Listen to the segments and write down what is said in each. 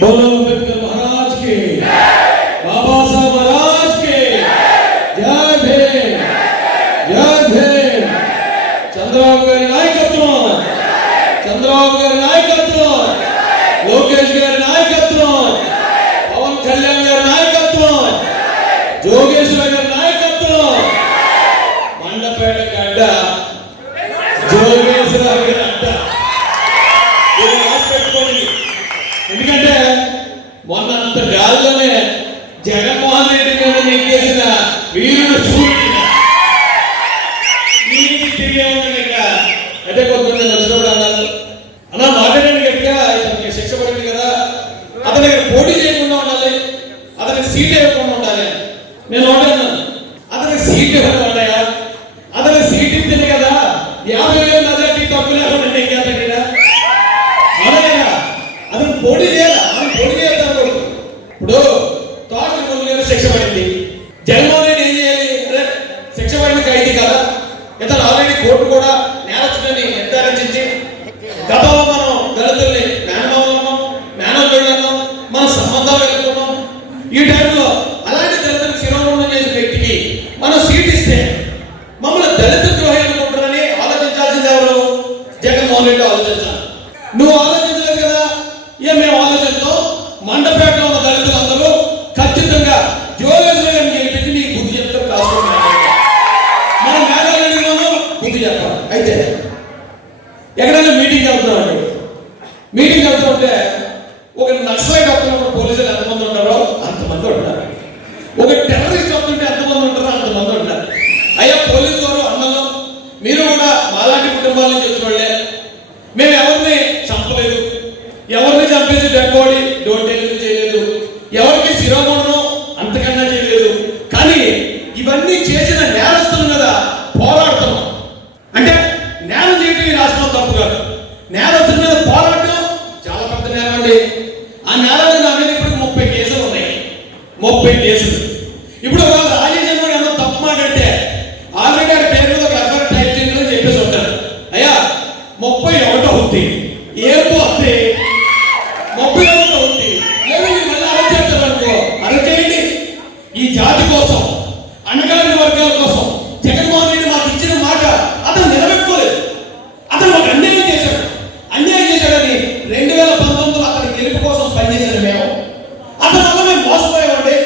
बोलो अम्बेडकर महाराज के, बाबा साहब महाराज के जय भीम, जय भीम। चंद्रबाबु गारी नायकत्వం, चंद्रबाबु गारी नायकत्వం, लोकेश गारी नायकत्వం, पवन कल्याण गारी नायकत्వం, जोगेश्वर गारी नायकत्వం, మండపేట గడ్డ जोगेश्वर గారి అడ్డ ఎందుకంటే మొన్న అంత గాల్లోనే జగన్మోహన్ రెడ్డి మీద నెగ్గేసిన వీరుడు సూర్యుడు నీకు తిరిగే ఉన్నాడు. ఇంకా అంటే కొంతమంది నచ్చినప్పుడు అన్నారు అలా మాట్లాడండి గట్టిగా, ఇతనికి శిక్ష పడింది కదా, అతని దగ్గర పోటీ చేయకుండా ఉండాలి, అతనికి సీట్ ఇవ్వకుండా ఉండాలి. నేను అన్నాను అతనికి సీట్ ఇవ్వకుండా, అతనికి సీట్ ఇస్తుంది కదా 50,000 మెజార్టీ తప్పు లేకుండా నెగ్గేస్తాడు. అవునా అతను పోటీ చేయాలి, మనం పోటీ చేద్దాం. ఇప్పుడు తోటకి 3 శిక్ష పడింది, జగన్మోహన్ రెడ్డి ఏం చేయాలి? శిక్ష పడిన ఖైదీ కదా, ఇతను ఆల్రెడీ కోర్టు కూడా నేరస్తులని నిర్ధారించింది. గతంలో మనం దళితుల్ని మేనల్లున్నాం, మన సంబంధాలు వెళ్తున్నాం. ఈ టైంలో అలాంటి దళితులకు శిరోమణం చేసిన వ్యక్తికి మనం సీట్ ఇస్తే మమ్మల్ని దళిత ద్రోహి అనుకుంటారని ఆలోచించాల్సింది ఎవరు? జగన్మోహన్ రెడ్డి ఆలోచించాలి. నువ్వు ఆలోచించలేదు కదా, ఇక మేము ఆలోచనతో మండపేటలో ఉన్న దళితులందరూ ఖచ్చితంగా జోగేశ్వర గారిని గెలిపించి నీకు బుద్ధి చెప్తారు. కాసుకోండి, మన మేఘాలను బుద్ధి చెప్పాలి. అయితే ఎక్కడైనా మీటింగ్ వెళ్తున్నామండి, మీటింగ్ వెళ్తుంటే ఒక నక్సలైట్ వస్తున్నప్పుడు పోలీసులు ఎంతమంది ఉంటారో అంతమంది ఉంటారు, ఒక టెర్రరిస్ట్ వస్తుంటే ఎంతమంది ఉంటారో అంతమంది ఉంటారు. అయ్యా పోలీసు వారు అన్నలో మీరు కూడా మాలాంటి కుటుంబాల నుంచి వచ్చిన వాళ్ళే, మేము ఎవరిని చంపలేదు, ఎవరిని చంపేసి డెడ్ బాడీ డోంట్ చేయలేదు, ఎవరికి శిరోమణం అంతకన్నా చేయలేదు. కానీ ఇవన్నీ చేసిన నేరస్తులు కదా పోరాడుతున్నాం. అంటే నేరం చేయడం ఈ రాష్ట్రంలో తప్పు కాదు, నేరస్తుల మీద పోరాడటం చాలా పెద్ద నేరం అండి. ఆ నేరాలు నా మీద ఇప్పుడు 30 కేసులు ఉన్నాయి, 30 కేసులు. ఇప్పుడు రాజేష్ కూడా ఏమో తప్పు మాట్లాడితే ఆల్రెడీ ఆ పేరు మీద ఒక ఎఫ్ఐఆర్ టైప్ చేయాలని చెప్పేసి ఉంటారు. అయ్యా 31 అవుతుంది, ఏం పోతే 31 అవుతుంది, లేదు మీరు మళ్ళీ అరెస్ట్ చేస్తారు అనుకో, అరెస్ట్ చేయండి. ఈ జాతి కోసం, అణగారిన వర్గాల కోసం జగన్మోహన్ రెడ్డి మాకు ఇచ్చిన మాట అతను నిలబెట్టుకోలేదు. అతను ఒక అన్యాయం చేశాడు, అన్యాయం చేశాడని 2019లో అతని గెలుపు కోసం పనిచేశాడు మేము. అతను వల్ల మేము మోసపోయామండి,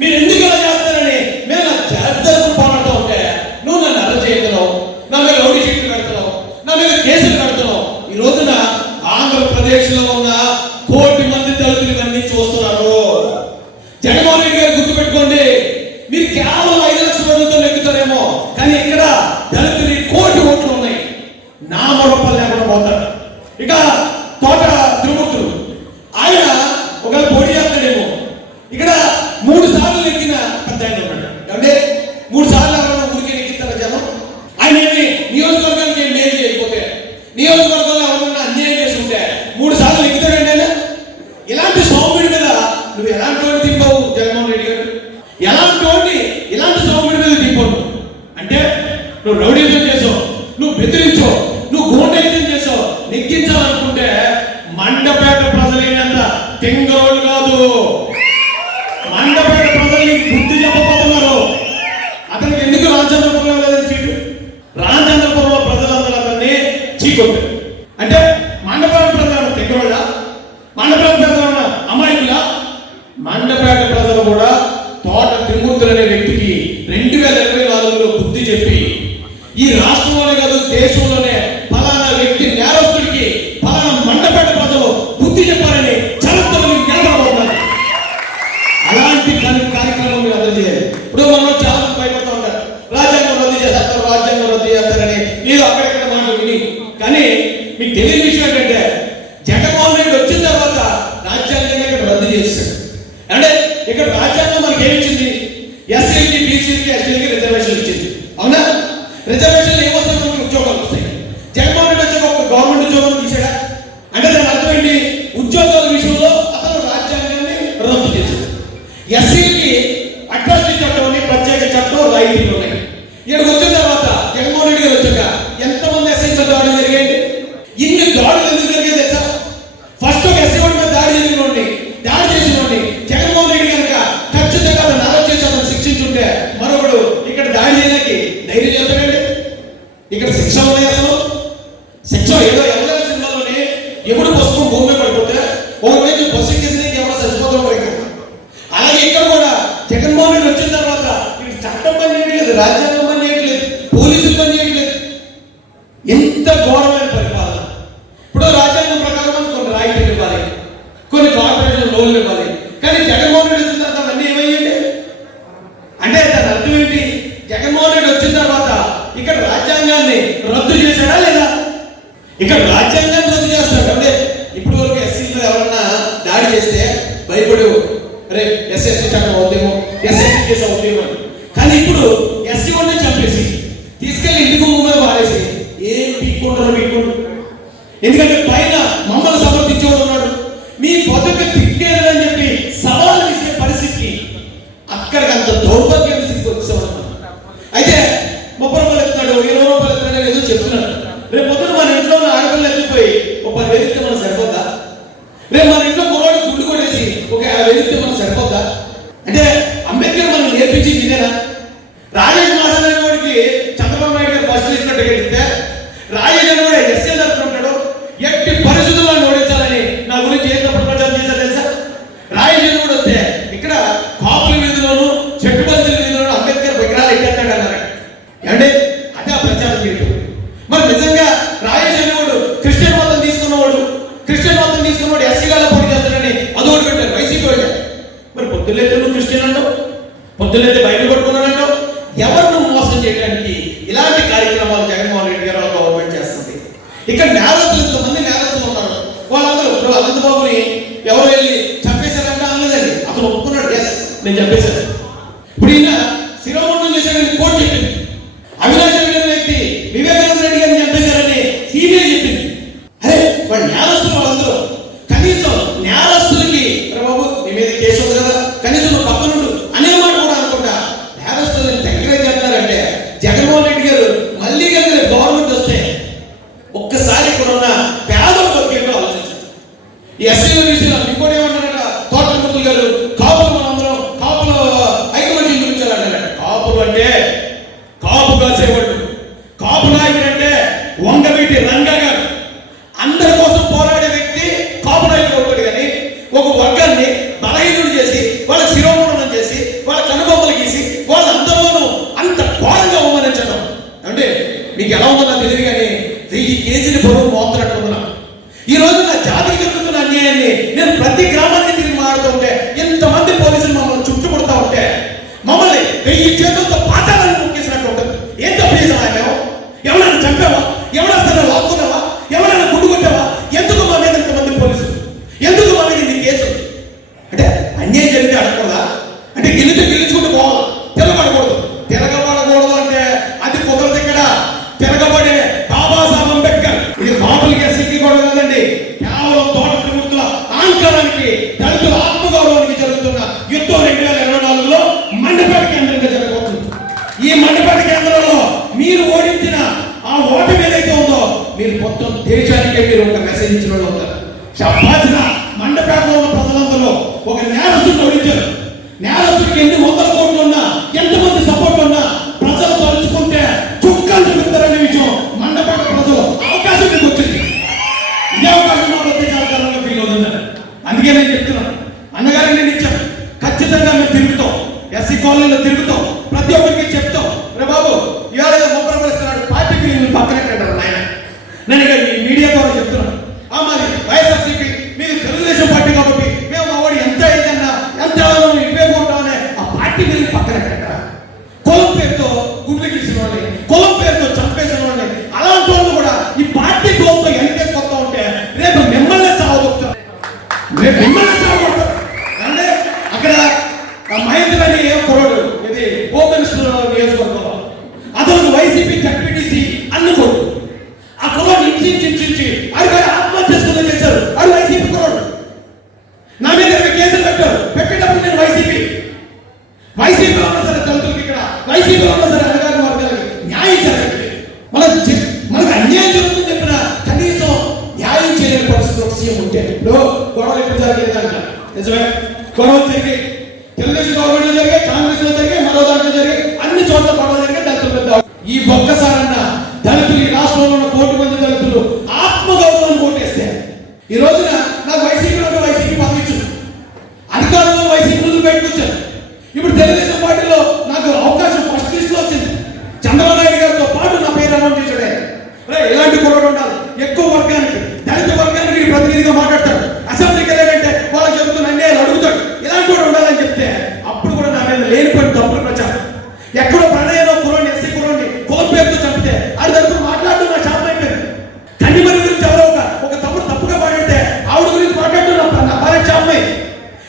మీరు ఎందుకు ఇలా చేస్తారని మేము నా జాగ్రత్తలు పోరాటం ఉంటే నువ్వు నన్ను అరెస్ట్ చేయగలవు, నా మీద రౌడీ షీట్లు పెడుతున్నావు, నా మీద కేసులు పెడుతున్నావు. ఈ రోజున ఆంధ్రప్రదేశ్లో ఉన్న 1 కోటి మంది దళితులు ఇవన్నీ చూస్తున్నారు. జగన్మోహన్ రెడ్డి గారు గుర్తుపెట్టుకోండి, మీరు కేవలం 5 లక్షల మందితో నెగ్గుతారేమో, కానీ ఇక్కడ దళితులు 1 కోటి ఓట్లు ఉన్నాయి, నా మొరపల్లి లేకుండా పోతారు. ఇక తోట తిరుమూర్తులు ఆయన ఒకవేళ పోటీ చేస్తాడేమో, ఇక్కడ 3 సార్లు నెగ్గిన పెద్ద ఆయన ఉన్నాడు. అంటే 3 సార్లు ఎవరైనా ఊరికి నెగ్గిస్తారా జనం? ఆయన ఏమి నియోజకవర్గానికి ఏం మేలు చేయకపోతే, నియోజకవర్గంలో ఎవరైనా అన్యాయం చేసి ఉంటే 3 సార్లు నెగ్గుతాడండి ఆయన. ఇలాంటి సౌమ్యుడి మీద నువ్వు ఎలాంటి వాడిని దింపావు జగన్మోహన్ రెడ్డి గారు? ఎలాంటి వాడిని ఇలాంటి సౌమ్యుడి మీద దింపావు? అంటే నువ్వు రౌడీజం చేసావు, నువ్వు బెదిరించావు, నువ్వు గూండాయిజం చేసావు. నెగ్గించాలనుకుంటే మండపేట ప్రజలైనంత తెంగరోళ్ళు కాదు, మండపేట ప్రజల్ని బుద్ధి చెప్పబోతున్నారు. అతనికి ఎందుకు రామచంద్రపురంలో లేదు సీటు? రామచంద్రపురంలో ప్రజలందరూ అతన్ని చీకొట్టారు. అంటే మండపేట ప్రజలు తెంగరోళ్ళ, మండపేట ప్రజలు అమాయకుల. మండపేట ప్రజలు కూడా తోట తిరుమూర్తులు అనే వ్యక్తికి 2024లో బుద్ధి చెప్పి ఈ రాష్ట్రంలోనే కాదు దేశంలోనే ఫలానా వ్యక్తి నేరస్తుడికి ఫలానా మండపేట ప్రజలు బుద్ధి చెప్పారని చరిత్రలో జ్ఞాపకమవుతున్నారు. అలాంటి కార్యక్రమం మీరు అందరూ చేయాలి. ఇప్పుడు మనం చాలా మంది భయపడుతూ ఉంటారు, రాజ్యాంగం రద్దు చేస్తారు, రాజ్యాంగం రద్దు చేస్తారని. మీరు అక్కడెక్కడ మాటలు విని, కానీ మీకు తెలియని ఏదో ఎవరైనా సినిమాలోనే ఎప్పుడు పుస్తకం భూమి పడిపోతే ఒక రోజు బస్సు ఎక్కేసి ఎవరో చచ్చిపోతూ ఉంటారు ఇక్కడ. అలాగే ఇక్కడ కూడా జగన్మోహన్ రెడ్డి వచ్చిన తర్వాత ఇది చట్టం పని చేయట్లేదు, రాజ్యాంగం పని చేయట్లేదు, పోలీసులు పని చేయట్లేదు. ఎంత ఘోరమైన పరిపాలన. ఇప్పుడు రాజ్యాంగం ప్రకారం కొన్ని రాయితీలు ఇవ్వాలి, కొన్ని కార్పొరేషన్ లోన్లు ఇవ్వాలి. కానీ జగన్మోహన్ రెడ్డి వచ్చిన తర్వాత అన్నీ ఏమయ్యండి అంటే దాని అర్థం ఏంటి? జగన్మోహన్ రెడ్డి వచ్చిన తర్వాత ఇక్కడ రాజ్యాంగాన్ని రద్దు చేశాడా లేదా? ఇక్కడ రాజ్యాంగాన్ని రద్దు చేస్తాడు. అంటే ఇప్పుడు వరకు ఎస్సీలో ఎవరన్నా దాడి చేస్తే భయపడి అరే ఎస్ఎస్సీ చట్టం అవుతామో, ఎస్ఎస్సీ కేసు అవుతామో. కానీ ఇప్పుడు ఎస్సీ వాళ్ళని చంపేసి తీసుకెళ్లి ఇంటికి మీద మారేసి ఏం పీక్కుంటారు. ఎందుకంటే పైన మమ్మల్ని సమర్థించేవాడు ఉన్నాడు. మీ బతుకు తిక్కేదని చెప్పి సవాలు చేసే పరిస్థితి అక్కడికి అంత దౌర్భాగ్య స్థితికి వచ్చేవాడు. అయితే 30 రూపాయలు ఎత్తున్నాడు, 20 రూపాయలు ఎత్తున్నాడు ఏదో చెప్తున్నాడు. రేపు పొద్దున మన ఇంట్లో ఉన్న ఆడపిల్లలు ఎత్తిపోయి ఒక 10 వేలు ఇస్తే మనం సరిపోద్దా? రేపు మన ఇంట్లో కుర్రాడు గుడ్డు కొట్టేసి ఒక 50 వేలు ఇస్తే మనం సరిపోద్దా? అంటే అంబేద్కర్ మనం నేర్పించింది ఇదేనా? రాజేష్ మాసాన్ అనే వాడికి చంద్రబాబు నాయుడు గారు ఫస్ట్ ఇచ్చినట్టు ఇస్తే రాజేష్ అని కూడా ఎస్ఎల్ జరుపుకుంటాడు. ఎట్టి పరిస్థితుల్లో ఓడించాలని నా గురించి ఏం తప్పుడు ప్రచారం చేశారు తెలుసా? రాజేష్ కూడా వస్తే ఇక్కడ కాపుల వీధిలోను చెట్టుబంతుల వీధిలోను అంబేద్కర్ విగ్రహాలు ఎట్టేస్తాడు అన్నారు. అంటే అదే ఆ ప్రచారం చేయడం. మరి నిజంగా రాజేష్ అనేవాడు క్రిస్టియన్ మతం తీసుకున్నవాడు ఎస్సీగా పోటీ చేస్తాడని అదోటి పెట్టారు వైసీపీ వాళ్ళు. మరి పొద్దులైతే నువ్వు క్రిస్టియన్ అంటావు, పొద్దులైతే బైబిల్ పట్టుకున్నానంటావు. ఎవరిని మోసం చేయడానికి ఇలాంటి కార్యక్రమాలు జగన్మోహన్ రెడ్డి గారు గవర్నమెంట్ చేస్తుంది. ఇక్కడ నేరస్తులు ఇంతమంది నేరస్తులు ఉన్నారు. వాళ్ళందరూ ఇప్పుడు అనంతబాబుని ఎవరు వెళ్ళి చంపేశారంటే అనలేదండి, అతను ఒప్పుకున్నాడు, ఎస్ నేను చంపేశాను. ఇప్పుడు ఈయన శిరోమండలం చేశాడని కోర్టు చెప్పింది. అవినాష్ రెడ్డి అనే వ్యక్తి వివేకానంద రెడ్డి గారిని చంపేశారని సిబిఐ చెప్పింది. అరే వాళ్ళు నేరస్తులు, వాళ్ళందరూ కనీసం నేరస్తులకి బాబు నీ మీద కేసు ఉంది కదా కనీసం నువ్వు పక్కనుండు అనే మాట కూడా అనుకుంటా నేరస్తులను ఎంకరేజ్ చేస్తున్నారంటే జగన్మోహన్ రెడ్డి గారు మళ్ళీ కనుక గవర్నమెంట్ వస్తే ఒక్కసారి ఇక్కడ ఉన్న పేదల బతికేంటో ఆలోచించారు. ఈ ఎస్సీల విషయంలో ఇంకోటి ఏమన్నారట తోటమూర్తులు గారు, కాపులు మనందరం కాపులు ఐకమత్యం చూపించాలంటారట. కాపులు అంటే కాపు కాసేవాళ్ళు, కాపు నాయకుడు అంటే వంగవీటి రంగా గారు. అందరి కోసం పోరాడే వ్యక్తి కాపు నాయకుడు అవుతాడు. కానీ ఒక వర్గాన్ని బలహీనుడు చేసి వాళ్ళ శిరోమండనం చేసి వాళ్ళ కనుబొమ్మలు గీసి వాళ్ళందరిలోనూ అంత ఘోరంగా అవమానించడం అంటే మీకు ఎలా ఉందో నాకు తెలియదు. కానీ 1000 కేజీల బరువు మోస్తున్నట్టున్నా ఈ రోజు నా జాతికి జరుగుతున్న అన్యాయాన్ని నేను ప్రతి గ్రామానికి తిరిగి మారుతుంటే ఎంతమంది పోలీసులు మమ్మల్ని చుట్టుముడుతూ ఉంటే మమ్మల్ని 1000 చేతులతో పాతాలను ముక్కేసినట్టు ఉంటుంది. ఏం తప్పు చేసావా? మేము ఎవరైనా చంపావా? ఎవరైనా లాక్కున్నావా? ఎవరైనా గుడ్డు కొట్టావా? ఎందుకు మా మీద ఇంతమంది పోలీసులు? ఎందుకు మా మీద ఇన్ని కేసులు? అంటే అన్యాయం జరిగితే అడగకూడదా? అంటే గెలుచుకుంటూ పోవాలి, తిరగబడకూడదు. తిరగబడకూడదు అంటే అది కుదరదు. ఇక్కడ తిరగబడే బాబాసాహెబ్ అంబేద్కర్ ఇది బాబులకి ఎస్సీకి కూడా కాదండి, కేవలం తోట త్రిమూర్తుల ఆంకరానికి దళితుల ఆత్మగౌరవానికి జరుగుతున్న యుద్ధం 2024లో మండపేట కేంద్రంగా జరగబోతుంది. ఈ మండపేట కేంద్రంలో మీరు ఓడించిన ఆ ఓటమి ఏదైతే ఉందో మీరు మొత్తం దేశానికే మీరు ఒక మెసేజ్ ఇచ్చిన వాళ్ళు అవుతారు. చెప్పాల్సిన మండపేటలో ఉన్న ప్రజలందరూ ఒక నేరస్తుని ఓడించారు. నేరస్తుడికి ఎన్ని 100 కోట్లు ఉన్నా ఎంతమంది సపోర్ట్ ఉన్నా ప్రజలు తలుచుకుంటే చుక్కలు చూపిస్తారనే విషయం మండపేట ప్రజలు అవకాశం మీకు వచ్చింది. ఇదే అవకాశం ప్రత్యేకంగా ఫీల్ అవుతున్నారు. అందుకే నేను చెప్తున్నాను, అన్నగారికి నేను ఇచ్చాను, ఖచ్చితంగా మేము తిరుగుతాం, ఎస్సీ కాలనీలో తిరుగుతాం, ప్రతి ఒక్కరికి చెప్తాం. రే బాబు ఇవాళ 30 రూపాయలు ఇస్తున్నాడు, పార్టీకి నేను పక్కన పెట్టారు నాయన. నేను ఇక ఈ మీడియా ద్వారా చెప్తున్నాను, మాది వైఎస్ఆర్సీపీ, మీరు తెలుగుదేశం పార్టీ కాబట్టి మేము మా వాడు ఎంత అయిందన్నా ఎంత ఇటువైపు ఉంటామనే ఆ పార్టీ మీరు పక్కన పెట్టారా? కులం పేరుతో గుడ్లు గీసిన వాళ్ళని, కులం పేరుతో చంపేసిన వాళ్ళని, అలాంటి వాళ్ళు కూడా ఈ పార్టీ కులంతో వెనకేసుకొస్తా ఉంటే రేపు మిమ్మల్ని చావగొడతారు. రేపు మిమ్మల్ని చావగొడతారు. అంటే అక్కడ మహేంద్ర అని కుర్రాడు ఇది హోమ్ మినిస్టర్ నియోజకవర్గంలో అతను వైసీపీ జడ్పీటీసీ అన్ని కొడు ఆ కుర్రాడు హింసించి అది ఆత్మహత్య చేసుకుని చేశారు. అది వైసీపీ కుర్రాడు నా మీద కేసులు పెట్టేటప్పుడు నేను వైసీపీలో ఉన్నా సరే దళితులకి ఇక్కడ వైసీపీలో ఉన్నా సరే అధికారుల వర్గాలకి న్యాయం జరగట్లేదు. మనకు అన్యాయం జరుగుతుంది చెప్పిన కనీసం న్యాయం చేయలేని పరిస్థితి ఒక సీఎం ఉంటే ఇప్పుడు గొడవలు ఎప్పుడు జరగలేదంట. నిజమే, గొడవలు జరిగాయి, తెలుగుదేశం గవర్నమెంట్ లో జరిగాయి, కాంగ్రెస్ లో జరిగాయి, మరో దాంట్లో జరిగాయి, అన్ని చోట్ల గొడవలు జరిగాయి. దళితులు పెద్ద ఈ ఒక్కసారన్నా దళితులు ఈ రాష్ట్రంలో ఉన్న 1 కోటి మంది దళితులు కూడా ఉండాలి. ఎక్కువ వర్గానికి, దళిత వర్గానికి ప్రతినిధిగా మాట్లాడతాడు. అసెంబ్లీకి వెళ్ళాడంటే వాళ్ళకి చెబుతున్న అన్యాయాలు అడుగుతాడు. ఇలాంటి కూడా ఉండాలని చెప్తే అప్పుడు కూడా నా మీద లేనిపోయిన తప్పుడు ప్రచారం. ఎక్కడో ప్రణయంలో కురోని, ఎస్సీ కురోని కులం పేరుతో చంపితే ఆడి దగ్గర మాట్లాడడం నా శాపం అయిపోయింది. కన్నిమరి గురించి ఎవరో ఒక తప్పుడు తప్పుగా మాట్లాడితే ఆవిడ గురించి మాట్లాడుతున్నా నా భార్య శాపమై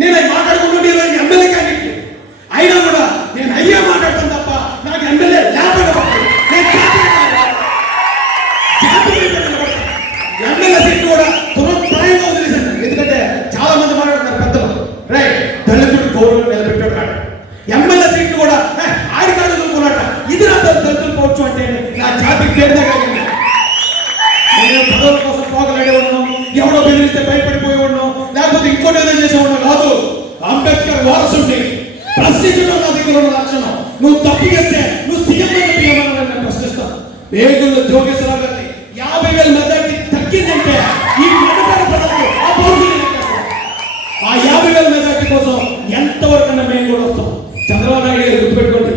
నేను అవి మాట్లాడుకుంటుంటే ఈరోజు ఎమ్మెల్యే క్యాండిడేట్ అయినా కూడా నేను అయ్యే మాట్లాడతాను తప్ప నాకు ఎమ్మెల్యే లేకపోతే ఎమ్మెల్యే సీట్లు కూడా తురప్రాయంగా వదిలేశాను. ఎందుకంటే చాలా మంది మాట్లాడుతున్నారు పెద్దలు, రైట్, దళితుడు గౌరవం నిలబెట్టాడు కాదు. ఎమ్మెల్యే సీట్లు కూడా ఆడికాడు వదులుకున్నాట. ఇది నా దళితులు పోవచ్చు అంటే నా జాతికి పేరుదే కాదండి. నేను పదవుల కోసం పోగలాడే ఉన్నాం, ఎవడో బెదిరిస్తే భయపడిపోయి ఉన్నాం, లేకపోతే ఇంకోటి ఏదో చేసే ఉన్నాం కాదు. అంబేద్కర్ వారసుని ప్రశ్నించడం నా దగ్గర ఉన్న లక్షణం. నువ్వు తప్పు చేస్తే నువ్వు సీఎం నేను ప్రశ్నిస్తాను. వేగుల్లో జోగేశ్వరరావు గారిని 50,000 మెజార్టీ తగ్గిందంటే ఈ మండపేట ప్రజలకు ఆ పౌరుషులు ఆ 50,000 మెజార్టీ కోసం ఎంతవరకన్నా మేము కూడా వస్తాం. చంద్రబాబు నాయుడు గారు గుర్తుపెట్టుకోండి,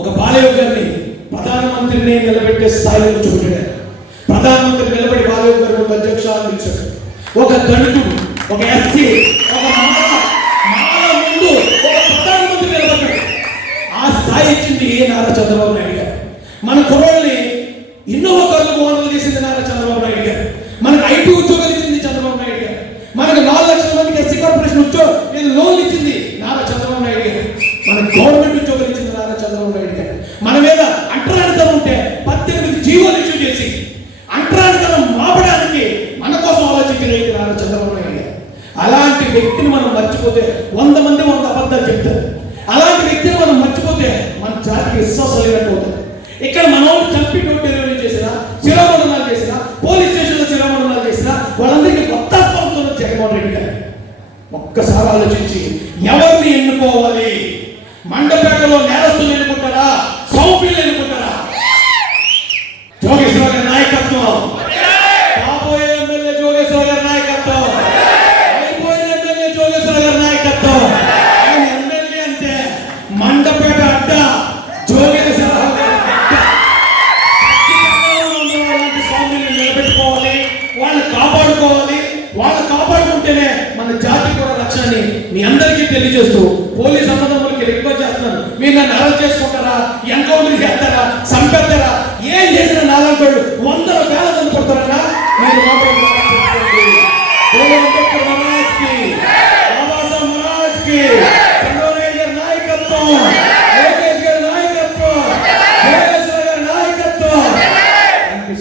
ఒక బాలయ్య గారిని ప్రధానమంత్రిని నిలబెట్టే స్థాయిలో కూర్చోబెట్టాడు. ప్రధానమంత్రి నిలబడి బాలయ్య గారు అధ్యక్షురాలు పిలిచాడు. ఒక దళితుడు, ఒక ఎస్సీ, ఒక మాల ముందు ఒక ప్రధానమంత్రి నిలబడ్డాడు. ఆ స్థాయి ఇచ్చింది నారా చంద్రబాబు నాయుడు గారు. మన కుర్రోళ్ళని ఇన్నోవేటర్లకు ఓనర్లు చేసింది నారా చంద్రబాబు నాయుడు గారు. మనకు ఐటీ ఉద్యోగాలు ఇచ్చింది చంద్రబాబు నాయుడు గారు. మనకు 4 లక్షల మందికి ఎస్సీ కార్పొరేషన్ లోన్లు ఇచ్చింది నారా చంద్రబాబు నాయుడు గారు. మనకు గవర్నమెంట్ ఉద్యోగాలు ఇచ్చింది నారా చంద్రబాబు నాయుడు గారు. మన మీద అంటరానితనం ఉంటే 18 జీవోలు ఇష్యూ చేసి అంటరానితనం మాపడానికి మన కోసం ఆలోచించిన నారా చంద్రబాబు నాయుడు గారు. అలాంటి వ్యక్తిని మనం మర్చిపోతే 100 మంది 100 అబద్ధాలు చెప్తారు. అలాంటి వ్యక్తిని మనం మర్చిపోతే మన జాతికి విశ్వాసం లేనట్టు అవుతుంది. ఇక్కడ మన వాళ్ళు చంపి డోర్ డెలివరీ చేసినా, శిరోమండనాలు చేసినా, పోలీస్ స్టేషన్లో శిరోమండనాలు చేసినా వాళ్ళందరికీ కొత్త స్పందన జగన్మోహన్ రెడ్డి గారు. ఒక్కసారి ఆలోచించి ఎవరిని ఎన్నుకోవాలి? మండపేటలో నేరస్తులు ఎన్నుకుంటారా, సౌపీలు ఎన్నుకుంటారా? జోగేశ్వర గారి నాయకత్వం, కాబోయే ఎమ్మెల్యే జోగేశ్వర గారి నాయకత్వం, అయిపోయిన ఎమ్మెల్యే జోగేశ్వర గారి నాయకత్వం. ఆయన ఎమ్మెల్యే అంటే మండపేట అడ్డ జోగేశ్వర నిలబెట్టుకోవాలి, వాళ్ళని కాపాడుకోవాలి. వాళ్ళు కాపాడుకుంటేనే మన జాతి కూడా రక్షణని మీ అందరికీ తెలియజేస్తూ పోలీస్ అన్నదమ్ములకి రిక్వెస్ట్ చేస్తున్నాను, మీరు నన్ను అరెస్ట్ చేసుకుంటారా, ఎన్కౌంటర్ చేస్తారా, సంపే